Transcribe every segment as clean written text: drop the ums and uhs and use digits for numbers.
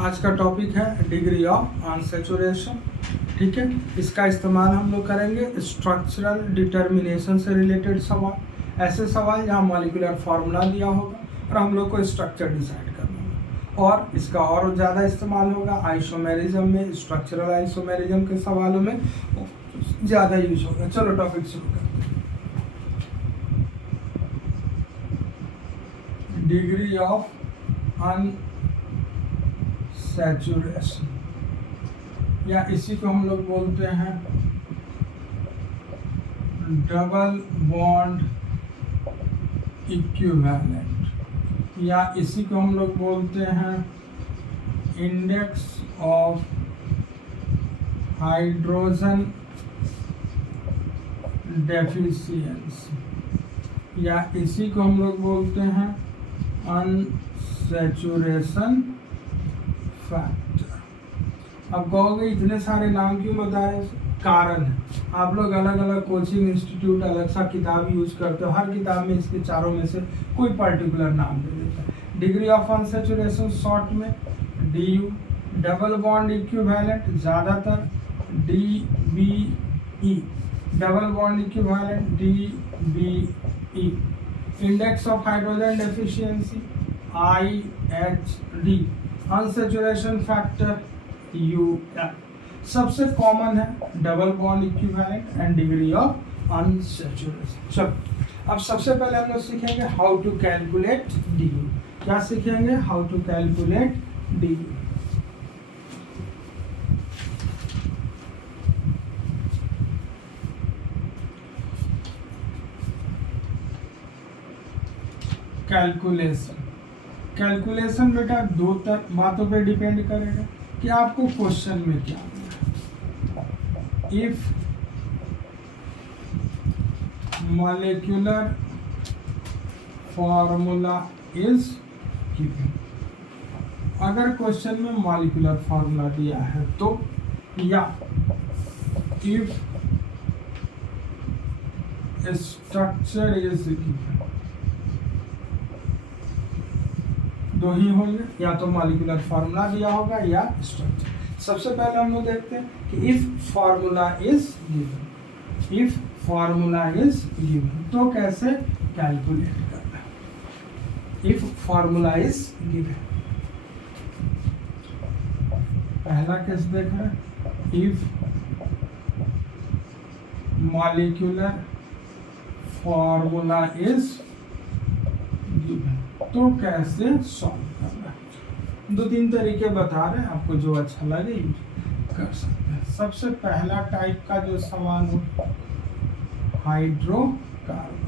आज का टॉपिक है डिग्री ऑफ अनसैचुरेशन। ठीक है, इसका इस्तेमाल हम लोग करेंगे स्ट्रक्चरल डिटर्मिनेशन से रिलेटेड सवाल, ऐसे सवाल जहाँ मॉलिक्यूलर फार्मूला दिया होगा और हम लोग को स्ट्रक्चर डिसाइड करना होगा। और इसका और ज़्यादा इस्तेमाल होगा आइसोमेरिज्म में, स्ट्रक्चरल आइसोमेरिज्म के सवालों में ज़्यादा यूज होगा। चलो टॉपिक शुरू करते हैं। डिग्री ऑफ अनसैचुरेशन, या इसी को हम लोग बोलते हैं डबल बॉन्ड इक्विवेलेंट, या इसी को हम लोग बोलते हैं इंडेक्स ऑफ हाइड्रोजन डेफिशिएंसी, या इसी को हम लोग बोलते हैं अनसैचुरेशन फैक्टर। अब कहोगे इतने सारे नाम क्यों बताए? कारण है, आप लोग अलग अलग कोचिंग इंस्टीट्यूट अलग सा किताब यूज करते हो, हर किताब में इसके चारों में से कोई पर्टिकुलर नाम दे देता है। डिग्री ऑफ अनसैचुरेशन शॉर्ट में DU, डबल बॉन्ड इक्विवेलेंट ज़्यादातर DBE, double bond equivalent DBE, index of hydrogen deficiency IHD, unsaturation factor UF। सबसे कॉमन है double bond equivalent and degree of unsaturation. चलो अब सबसे पहले हम लोग सीखेंगे हाउ टू कैलकुलेट DU। क्या सीखेंगे? How to calculate DU। Calculation बेटा दो बातों पे डिपेंड करेगा कि आपको क्वेश्चन में क्या है। If molecular formula is given, अगर क्वेश्चन में मॉलिक्यूलर फॉर्मूला दिया है तो, या इफ स्ट्रक्चर इज गिवन, दो ही होंगे, या तो मॉलिक्यूलर फार्मूला दिया होगा या स्ट्रक्चर। सबसे पहले हम लोग देखते हैं कि if formula is given, if formula is given तो कैसे कैलकुलेट करना है। इफ फार्मूला इज गिवन, पहला केस देख रहे हैं, if molecular formula is given तो कैसे सॉल्व करना है। दो तीन तरीके बता रहे हैं, आपको जो अच्छा लगे यूज कर सकते हैं। सबसे पहला टाइप का जो सवाल हो, हाइड्रोकार्बन।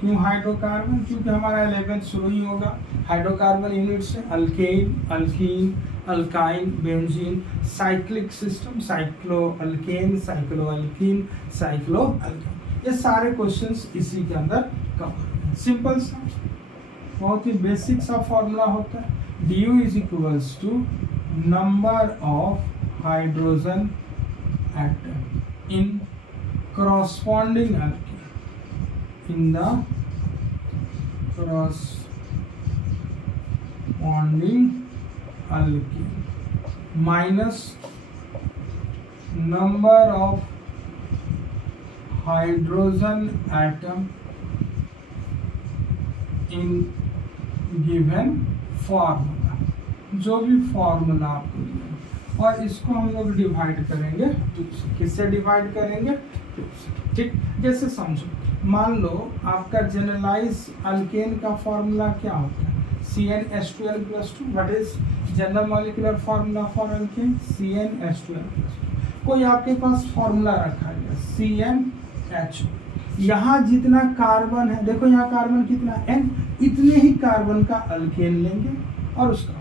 क्यों हाइड्रोकार्बन? क्योंकि हमारा 11 शुरू ही होगा हाइड्रोकार्बन यूनिट से। Alkane, alkyne, alkyne, benzene, cyclic system, cyclo alkane, cyclo alkyne, cyclo alkyne, ये सारे क्वेश्चंस इसी के अंदर कवर। सिंपल सा, बहुत ही बेसिक सा फॉर्मूला होता है। DU is equals to number of hydrogen atom in corresponding alkene, in the corresponding alkene, minus number of hydrogen atom in given formula, जो भी फॉर्मूला आपको दिया, और इसको हम लोग डिवाइड करेंगे 2 से। किससे डिवाइड करेंगे? 2 से। ठीक, जैसे समझो, मान लो आपका जनरलाइज अल्केन का फॉर्मूला क्या होता है? CnH2n+2। What is general molecular formula for alkane? CnH2n+2। कोई आपके पास फॉर्मूला रखा है CnH, यहाँ जितना कार्बन है, देखो यहाँ कार्बन कितना N, इतने ही कार्बन का अल्केन लेंगे और उसका,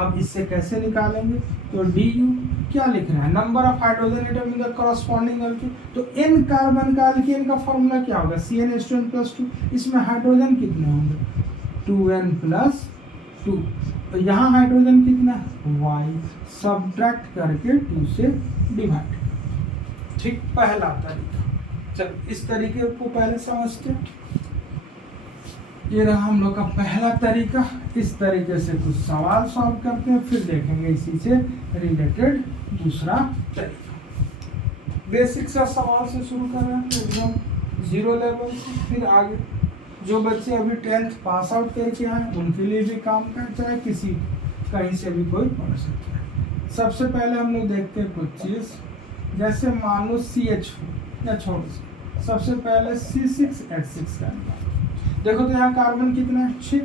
अब इससे कैसे निकालेंगे? तो DU क्या लिख रहा है? Number of hydrogen atom in the corresponding alkane. तो N कार्बन का अल्केन का फॉर्मूला क्या होगा? CnH2n+2। इसमें हाइड्रोजन कितने होंगे? 2n+2। तो यहाँ हाइड्रोजन कितना है? Y, सब्ट्रैक्ट करके 2 से डिवाइड। ठीक, पहला तरीका। चलो इस तरीके को पहले समझते हैं। ये रहा हम लोग का पहला तरीका। इस तरीके से कुछ सवाल सॉल्व करते हैं, फिर देखेंगे इसी से रिलेटेड दूसरा तरीका। बेसिक सा सवाल से शुरू कर रहे हैं एकदम 0 लेवल से, फिर आगे जो बच्चे अभी 10th पास आउट करके आए उनके लिए भी काम का, चाहे किसी कहीं से भी कोई पढ़ सकता है। सबसे पहले हम लोग देखते हैं कुछ चीज़, जैसे मान लो CH4 या छोड़ से, सबसे पहले C6H6 का देखो तो यहाँ कार्बन कितना है 6,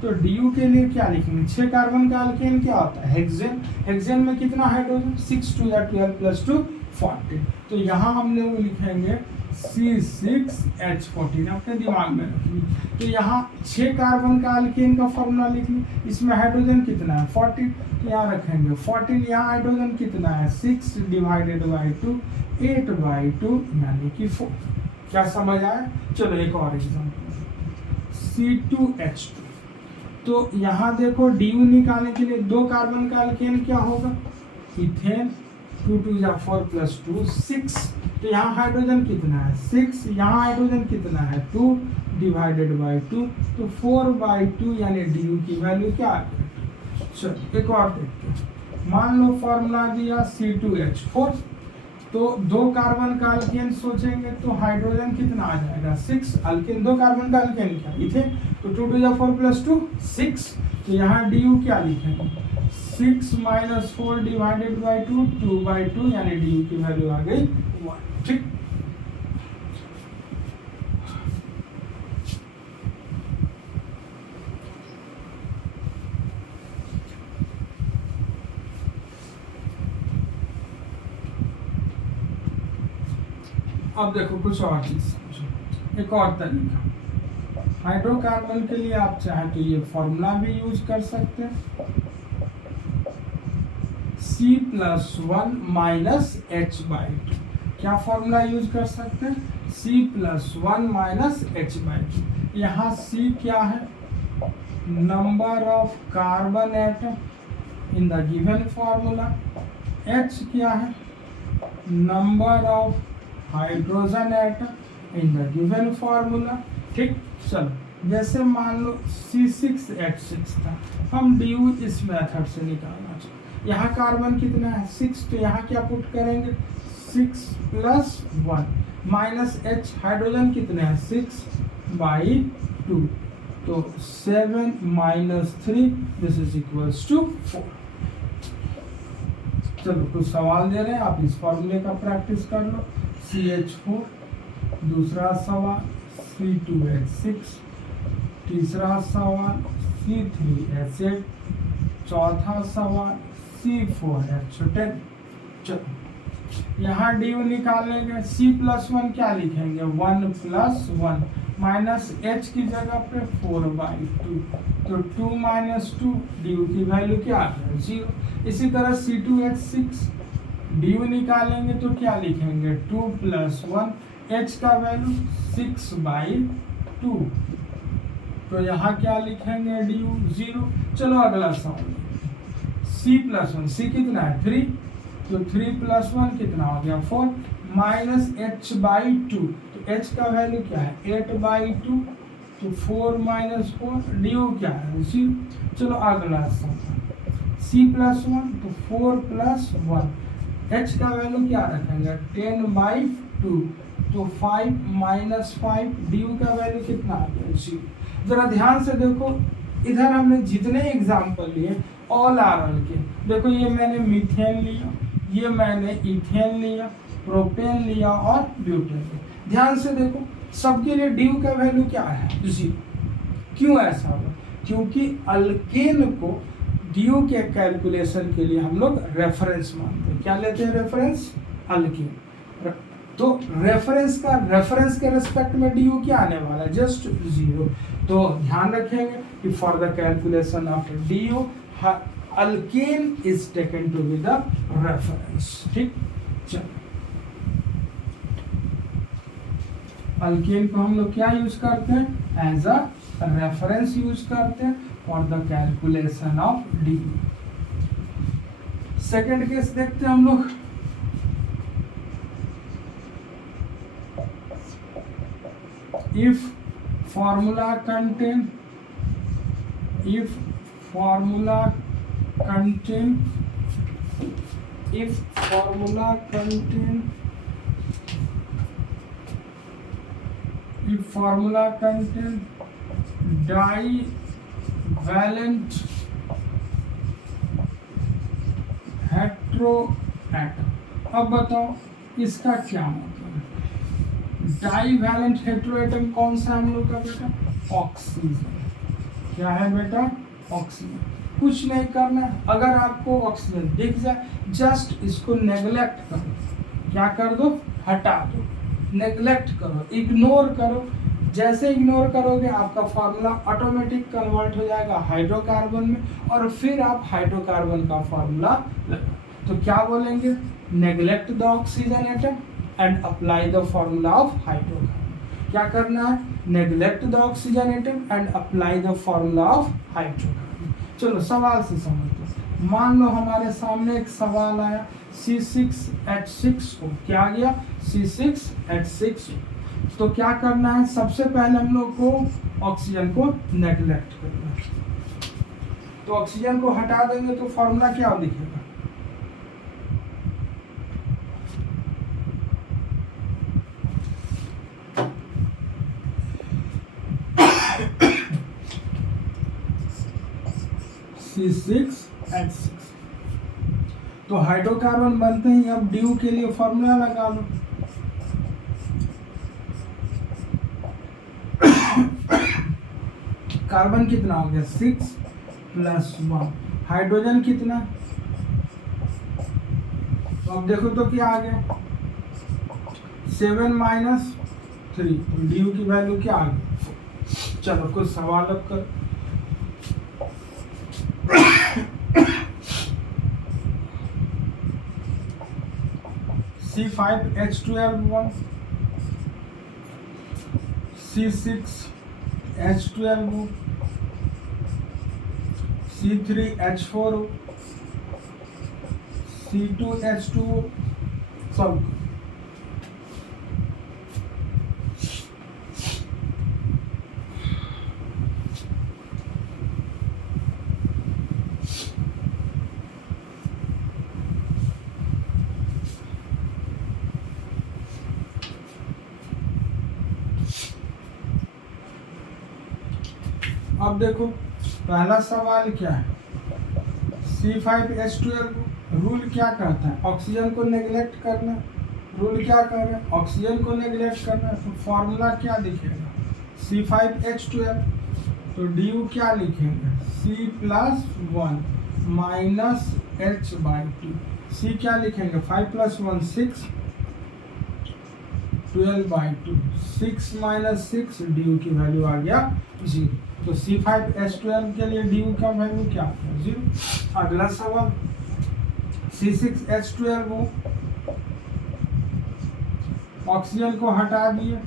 तो DU के लिए क्या लिखेंगे, 6 कार्बन का अल्केन क्या होता है हेक्सेन। हेक्सेन में कितना हाइड्रोजन 6 2 या 12 + 2 14, तो यहाँ हमने वो लिखेंगे C6H14, अपने दिमाग में रखिए। तो यहाँ 6 कार्बन का अल्केन का फॉर्मूला लिख ली, इसमें हाइड्रोजन कितना है 14, तो यहाँ रखेंगे 14, यहाँ हाइड्रोजन कितना है 6 डिवाइडेड बाई 2 8/2 यानी कि 4। क्या समझ आया? चलो एक और एग्जाम्पल, C2H2। तो यहाँ देखो DU निकालने के लिए 2 कार्बन का अल्केन क्या होगा इथेन, 2 2 या 4 + 2 6, तो यहाँ हाइड्रोजन कितना है 6, यहाँ हाइड्रोजन कितना है 2 डिवाइडेड बाई 2, तो 4/2 यानी DU की वैल्यू क्या आ गई। चलो एक और देखते हैं, मान लो फॉर्मूला दिया C2H4, तो 2 कार्बन का अल्केन सोचेंगे तो हाइड्रोजन कितना आ जाएगा 6, अल्केन 2 कार्बन का अल्केन क्या इथेन, तो 2 2 या 4 + 2 6, तो यहाँ DU क्या लिखेंगे 6 - 4 डिवाइडेड बाई 2 2/2 यानी DU की वैल्यू आ गई 1। ठीक, अब देखो कुछ और चीज समझो, एक और तरीका। हाइड्रोकार्बन के लिए आप चाहे तो ये फॉर्मूला भी यूज कर सकते हैं, C+1 - H/2। क्या फॉर्मूला यूज कर सकते हैं C+1 - H/2। यहाँ C क्या है number of carbon atom in the given formula, H क्या है number of hydrogen atom in the given formula. ठीक, चलो जैसे मान लो C6H6 था, हम DU इस मेथड से निकालना चाहिए। यहाँ कार्बन कितना है 6, तो यहाँ क्या पुट करेंगे 6 + 1 - H, हाइड्रोजन कितने हैं 6/2, तो 7 - 3 दिस इज इक्वल्स टू 4। चलो कुछ सवाल दे रहे हैं, आप इस फॉर्मूले का प्रैक्टिस कर लो। CH4, दूसरा सवाल C2H6, तीसरा सवाल C3H8, चौथा सवाल C4H10। चलो यहाँ DU निकालेंगे, C+1 क्या लिखेंगे 1 + 1 - H की जगह पे 4/2, तो 2 - 2 DU की वैल्यू क्या आ गया 0। इसी तरह C2H6 DU निकालेंगे तो क्या लिखेंगे 2 + 1, H का वैल्यू 6/2, तो यहाँ क्या लिखेंगे DU 0। चलो अगला सवाल, C+1, C कितना है 3, तो 3 + 1 कितना हो गया 4 - H/2, तो H का वैल्यू क्या है 8/2, तो 4 - 4 DU क्या है 0। चलो अगला सवाल C+1, तो 4 + 1, H का वैल्यू क्या रखेंगे 10/2, तो 5 - 5 DU का वैल्यू कितना आ गया 0। जरा ध्यान से देखो, इधर हमने जितने एग्जाम्पल लिए ऑल आर अल्केन। देखो ये मैंने मीथेन लिया, ये मैंने इथेन लिया, प्रोपेन लिया और ब्यूटेन लिया। ध्यान से देखो सबके लिए DU का वैल्यू क्या है 0। क्यों ऐसा हुआ? क्योंकि अल्केन को DU के कैलकुलेशन के लिए हम लोग रेफरेंस मानते हैं। क्या लेते हैं रेफरेंस अल्केन, तो रेफरेंस के रेस्पेक्ट में DU क्या आने वाला है जस्ट 0। तो ध्यान रखेंगे कि for the calculation of DU alkane is taken to be the reference. ठीक, चलो अल्केन को हम लोग क्या यूज करते हैं एज अ रेफरेंस यूज करते हैं for the calculation of DU। Second case देखते हैं हम लोग, if formula contain if formula contain divalent heteroatom. अब बताओ इसका क्या मतलब है? डाइवैलेंट हेट्रोएटम कौन सा हम लोग का बेटा? ऑक्सीजन। क्या है बेटा? ऑक्सीजन। कुछ नहीं करना है, अगर आपको ऑक्सीजन दिख जाए जस्ट इसको नेग्लेक्ट करो। क्या कर दो? हटा दो, नेग्लेक्ट करो, इग्नोर करो। जैसे इग्नोर करोगे आपका फॉर्मूला ऑटोमेटिक कन्वर्ट हो जाएगा हाइड्रोकार्बन में, और फिर आप हाइड्रोकार्बन का फॉर्मूला लगा। तो क्या बोलेंगे? Neglect the oxygen atom and apply the formula of hydrocarbon. क्या करना है? Neglect the oxygen atom and apply the formula of hydrocarbon. चलो सवाल से समझते हैं। मान लो हमारे सामने एक सवाल आया C6H6O। क्या आ गया? C6H6O। तो क्या करना है? सबसे पहले हम लोग को ऑक्सीजन को नेग्लेक्ट करना है। तो ऑक्सीजन को हटा देंगे तो फॉर्मूला क्या दिखेगा? C6H6। तो हाइड्रोकार्बन बनते ही अब ड्यू के लिए फॉर्मूला लगा लो। कार्बन कितना हो गया? 6 + 1। हाइड्रोजन कितना? तो अब देखो तो क्या आ गया? 7 - 3। तो डी की वैल्यू क्या आ गई? चलो कुछ सवाल अब कर। C5H12 C6H12 C3H4 C2H2 सब। अब देखो पहला सवाल क्या है? C5H12 रूल क्या कहता है? ऑक्सीजन को नेग्लेक्ट करना। रूल क्या कर रहा है? ऑक्सीजन को नेग्लेक्ट करना। तो फॉर्मूला क्या लिखेगा? C5H12। तो ड्यू क्या लिखेंगे? C+1 - H/2। C क्या लिखेंगे? 5 + 1 6 12/2। 6 - 6 ड्यू की वैल्यू आ गया 0। तो C5H12 के लिए ड्यू का वैल्यू क्या है? 0। अगला सवाल C6H12 ऑक्सीजन को हटा दिए,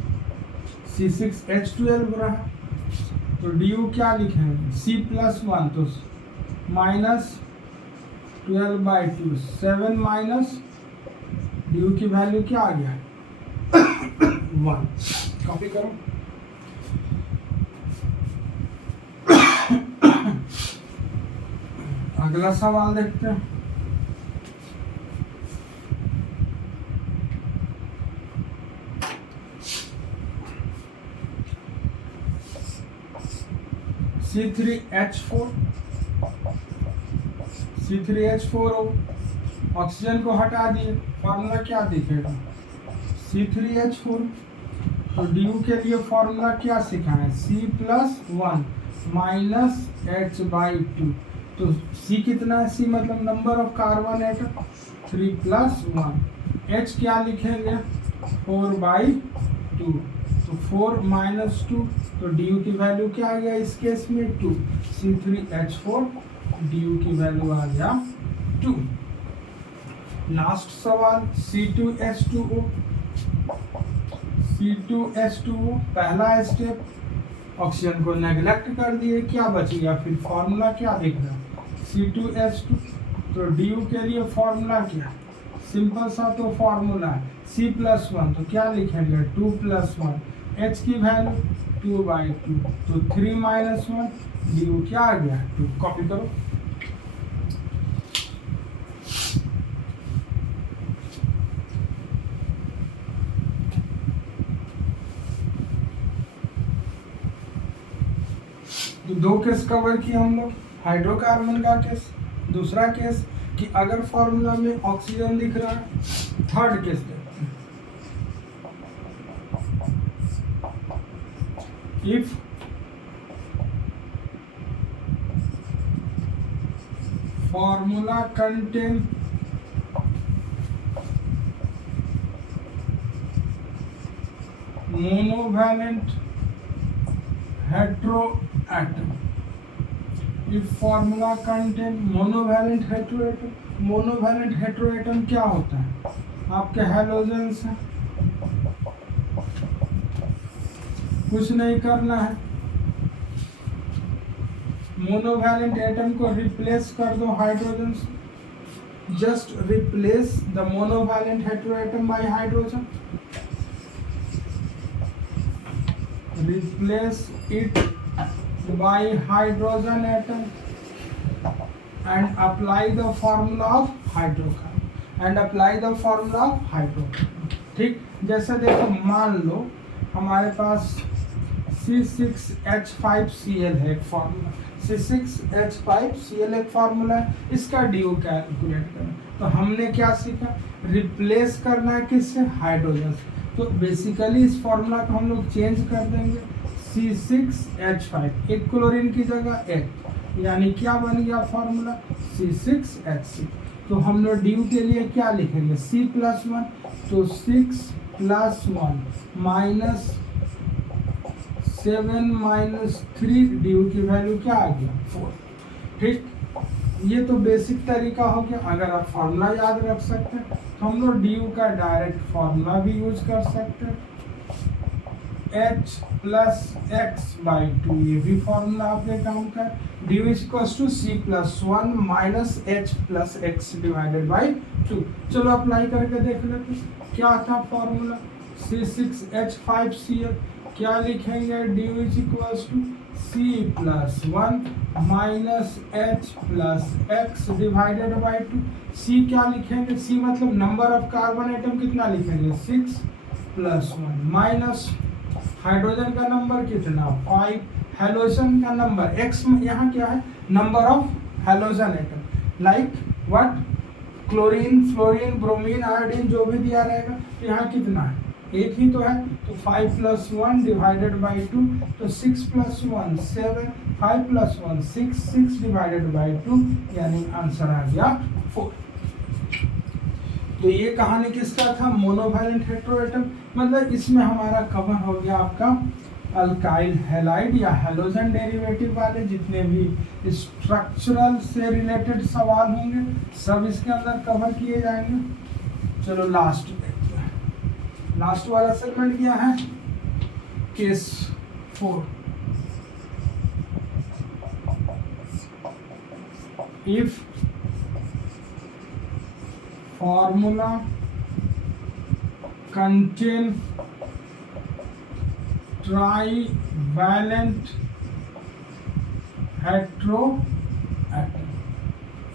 C6H12 रहा। तो ड्यू क्या लिखेंगे? C+1 तो -12/2। 7 माइनस ड्यू की वैल्यू क्या आ गया? 1। कॉपी करो। अगला सवाल देखते हैं। C3H4 ऑक्सीजन को हटा दिए, फॉर्मूला क्या दिखेगा? C3H4। तो ड्यू के लिए फॉर्मूला क्या सिखाएं? C+1 - H/2। तो C कितना है? C मतलब number of carbon atom 3 + 1। H क्या लिखेंगे? 4/2। तो 4 - 2। तो ड्यू की वैल्यू क्या आ गया इस केस में? 2। C3H4 ड्यू की वैल्यू आ गया 2। लास्ट सवाल C2H2O। C2H2O पहला स्टेप, ऑक्सीजन को नेग्लेक्ट कर दिए, क्या बच गया? फिर फॉर्मूला क्या दिख रहा है? C2H2। तो ड्यू के लिए फॉर्मूला क्या? सिंपल सा तो फॉर्मूला है C+1। तो क्या लिखेंगे? 2 + 1। H की वैल्यू 2/2, तो 3 - 1 डी क्या आ गया 2। कॉपी करो। तो दो केस कवर किए हम लोग, हाइड्रोकार्बन का केस, दूसरा केस कि अगर फॉर्मूला में ऑक्सीजन दिख रहा है। थर्ड केस देखते हैं, if formula contain monovalent heteroatom, if formula contain monovalent heteroatom. Monovalent heteroatom क्या होता है? आपके हैलोजेंस हैं, कुछ नहीं करना है, मोनोवैलेंट एटम को रिप्लेस कर दो हाइड्रोजन से। Just replace the monovalent heteroatom bye hydrogen, replace it by hydrogen atom and apply the formula of hydrocarbon, ठीक। जैसे देखो मान लो हमारे पास C6H5Cl है एक फार्मूला, C6H5Cl एक फार्मूला है, इसका DO कैलकुलेट करना। तो हमने क्या सीखा? रिप्लेस करना है किससे? हाइड्रोजन से। तो बेसिकली इस फॉर्मूला को हम लोग चेंज कर देंगे, C6H5 एक क्लोरीन की जगह एक, यानी क्या बन गया फॉर्मूला? C6H6। तो हम लोग ड्यू के लिए क्या लिखेंगे? C+1, तो 6 + 1 -7 - 3 ड्यू की वैल्यू क्या आ गया? 4, ठीक। ये तो बेसिक तरीका हो गया। अगर आप फार्मूला याद रख सकते हैं तो हम लोग ड्यू का डायरेक्ट फार्मूला भी यूज कर सकते हैं, H + x/2, ये भी फार्मूला आपके काम का। Due = C+1 - H + x/2। चलो अप्लाई करके देख लेते हैं क्या था फॉर्मूला। C6H5Cl क्या लिखेंगे? Due = C+1 - H + x/2। C क्या लिखेंगे? C मतलब नंबर ऑफ कार्बन एटम कितना लिखेंगे? 6 + 1 माइनस हाइड्रोजन का नंबर कितना? 5, हेलोजन का नंबर x में यहाँ क्या है? Number of halogen atom, like what? Chlorine, fluorine, bromine, iodine जो भी दिया रहेगा। तो यहाँ कितना है? एक ही तो है, तो 5 + 1 / 2, तो 6 + 1 7, 5 + 1 6, 6 / 2, यानी आंसर आ गया 4। तो ये कहानी किसका था? Monovalent heteroatom. मतलब इसमें हमारा कवर हो गया आपका अल्काइल हैलाइड या हैलोजन डेरिवेटिव वाले जितने भी स्ट्रक्चरल से रिलेटेड सवाल होंगे सब इसके अंदर कवर किए जाएंगे। चलो लास्ट वाला सेगमेंट क्या है? Case 4। If formula contain trivalent heteroatom.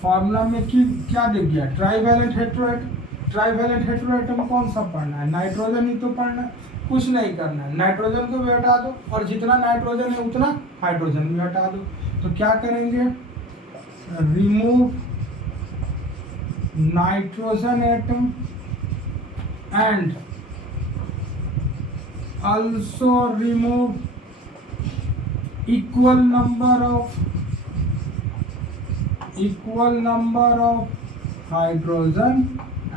Formula में क्या दिख गया? Trivalent heteroatom. ट्राइवैलेंट हेटेरोएटम कौन सा पढ़ना है? नाइट्रोजन ही तो पढ़ना है, कुछ नहीं करना है। नाइट्रोजन को भी हटा दो और जितना नाइट्रोजन है उतना हाइड्रोजन भी हटा दो। तो क्या करेंगे? Remove nitrogen atom and also remove equal number of hydrogen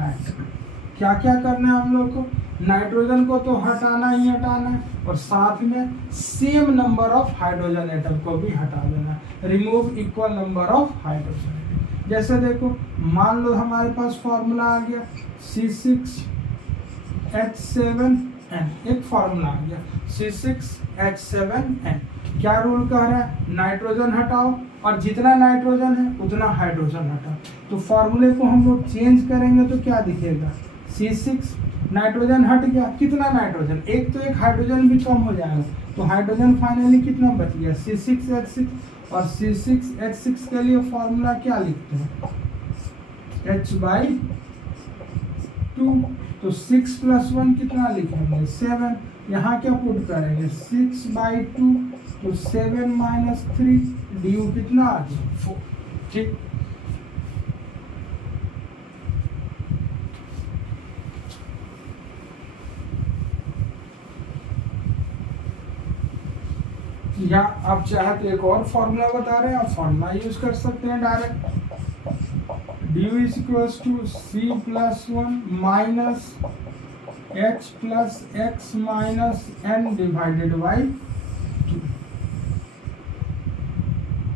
atom. क्या क्या करना है हम लोग को? नाइट्रोजन को तो हटाना ही हटाना है और साथ में same number of hydrogen atom को भी हटा देना है। Remove equal number of hydrogen atom. जैसे देखो मान लो हमारे पास फॉर्मूला आ गया C6H7N, एक फॉर्मूला आ गया C6H7N। क्या रूल कह रहा है? नाइट्रोजन हटाओ और जितना नाइट्रोजन है उतना हाइड्रोजन हटाओ। तो फॉर्मूले को हम लोग चेंज करेंगे तो क्या दिखेगा? C6 नाइट्रोजन हट गया, कितना नाइट्रोजन? एक तो एक हाइड्रोजन भी कम हो जाएगा, तो हाइड्रोजन फाइनली कितना बच गया C6H6, और C6H6 के लिए फॉर्मूला क्या लिखते हैं H/2, तो 6 + 1 कितना लिखेंगे 7, यहाँ क्या पुट करेंगे 6/2, तो 7 - 3 du कितना आ गया 4। ठीक, या आप चाहे तो एक और फॉर्मूला बता रहे हैं, आप फॉर्मूला यूज कर सकते हैं direct, du = C + 1 - H + X - N / 2।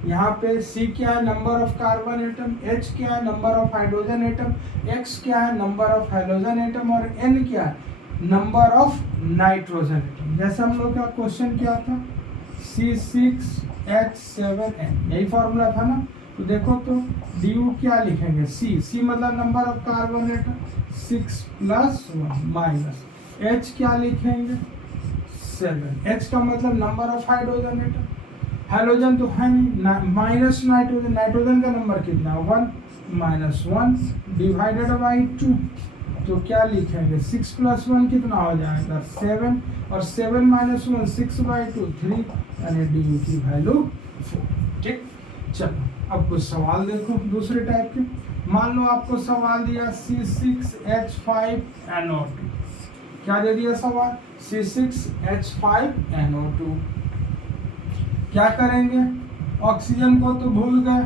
यहाँ पे C क्या है number of carbon atom, H क्या है number of hydrogen atom, X क्या है नंबर ऑफ हाइड्रोजन एटम, और N क्या है नंबर ऑफ नाइट्रोजन एटम। जैसे हम लोग का क्वेश्चन क्या था C6H7N, यही फॉर्मूला था ना। तो देखो तो du क्या लिखेंगे C मतलब number of carbon atom 6 + 1 - H क्या लिखेंगे 7, H का मतलब number of hydrogen atom, hydrogen तो है नहीं, माइनस नाइट्रोजन, नाइट्रोजन का नंबर कितना 1 - 1 / 2, तो क्या लिखेंगे 6 + 1 कितना हो जाएगा 7, और 7 - 1 6/2 3, यानी du की वैल्यू 4। ठीक, चलो अब कुछ सवाल देखो दूसरे टाइप के। मान लो आपको सवाल दिया C6H5NO2, क्या दे दिया सवाल C6H5NO2, क्या करेंगे ऑक्सीजन को तो भूल गए,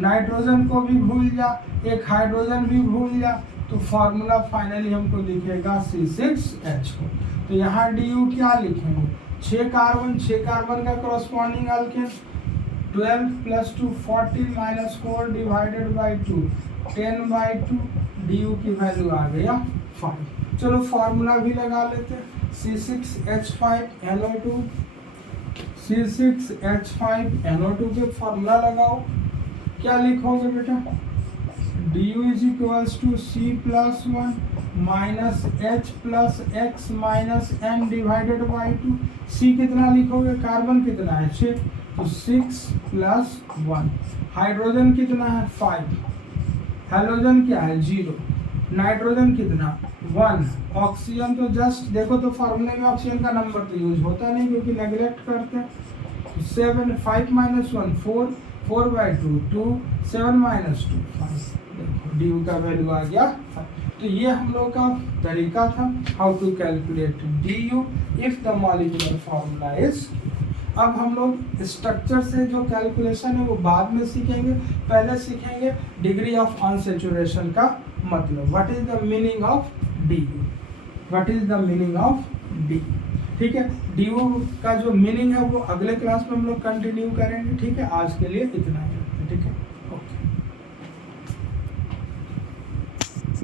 नाइट्रोजन को भी भूल जा, एक हाइड्रोजन भी भूल जा, तो फॉर्मूला फाइनली हमको दिखेगा C6H को। तो यहाँ du क्या लिखेंगे 6 कार्बन का करस्पॉन्डिंग अल्केन, 12 + 2 14 - 4 / 2 10/2, du की वैल्यू आ गया 5। चलो फॉर्मूला भी लगा लेते हैं C6H5NO2, C6H5NO2 के फॉर्मूला लगाओ, क्या लिखोगे बेटा du = C + 1 - H + X - N / 2। C कितना लिखोगे कार्बन कितना है 6, तो 6 + 1, हाइड्रोजन कितना है 5, हाइड्रोजन क्या है 0, नाइट्रोजन कितना 1, ऑक्सीजन तो जस्ट देखो तो फॉर्मूले में ऑक्सीजन का नंबर तो यूज होता नहीं क्योंकि नेग्लेक्ट करते हैं। 7 5 - 1 4 4/2 2 7 - 2 5, देखो du का वैल्यू आ गया 5। तो ये हम लोग का तरीका था how to calculate du if the molecular formula is. अब हम लोग स्ट्रक्चर से जो कैलकुलेशन है वो बाद में सीखेंगे, पहले सीखेंगे डिग्री ऑफ अनसैचुरेशन का मतलब, what is the meaning of du, what is the meaning of du। ठीक है, du का जो मीनिंग है वो अगले क्लास में हम लोग कंटिन्यू करेंगे। ठीक है, आज के लिए इतना ही, ठीक है, ओके।